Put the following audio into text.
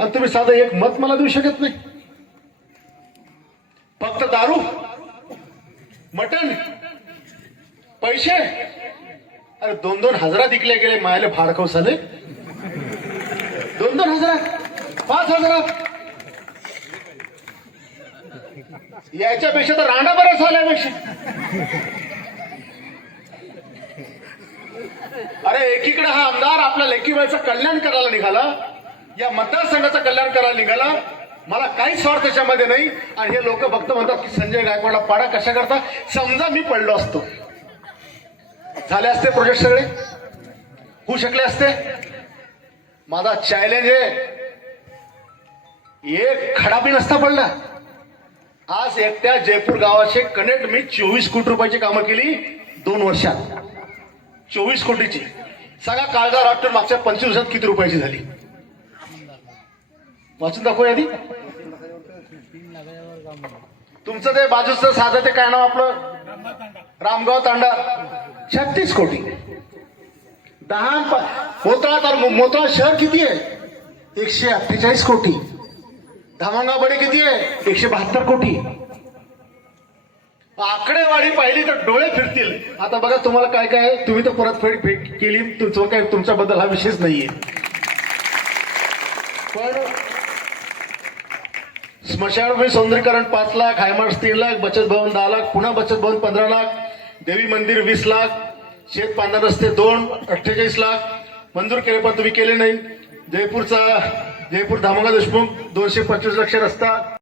आणि तुम्ही साधं एक मत मला देऊ शकत नाही. फक्त दारू मटण पैसे अरे दोन दोन हजारात इकले गेले मायाले फाडकव झाले दोन दोन हजारात पाच हजारात. याच्यापेक्षा तर राणा बरा झाल्यापेक्षा. अरे एकीकडे हा आमदार आपल्या लेकीबाईचं कल्याण करायला निघाला या मतदारसंघाचं कल्याण करायला निघाला. मला काहीच स्वार्थ त्याच्यामध्ये नाही. आणि हे लोक फक्त म्हणतात की संजय गायकवाडला पाडा कशा करता? समजा मी पडलो असतो. झाले असते प्रोजेक्ट सगळे? होऊ शकले असते? माझा चॅलेंज आहे एक खडा बी नसता पडला. आज एकट्या जयपूर गावाचे कनेक्ट मी चोवीस कोटी रुपयाची कामं केली दोन वर्षात. चोवीस कोटीची. सगळा काळजार राष्ट्र मागच्या पंचवीस दिवसात किती रुपयाची झाली? वाचून दाखवू आधी? तुमचं ते बाजूचं साधं ते काय नाव आपलं? रामगाव तांडा. छत्तीस कोटी. दहा प- तर मोतळा शहर किती आहे? एकशे अठ्ठेचाळीस कोटी. धामणगावकडे किती आहे? एकशे बहात्तर कोटी. आकडेवाडी पाहिली तर डोळे फिरतील. आता बघा तुम्हाला काय काय तुम्ही तर परतफेड भेट केली. तुमचं काय तुमच्याबद्दल हा विषयच नाहीये. पण स्मशानभूमी सौंदर्यीकरण पाच लाख हायमार्स तीन लाख बचत भवन दहा लाख पुन्हा बचत भवन पंधरा लाख देवी मंदिर वीस लाख शेत पांढरा रस्ते दोन अठ्ठेचाळीस लाख मंजूर केले पण तुम्ही केले नाही. जयपूरचा जयपूर धामणगाव देशमुख दोनशे पंचवीस लक्ष रस्ता.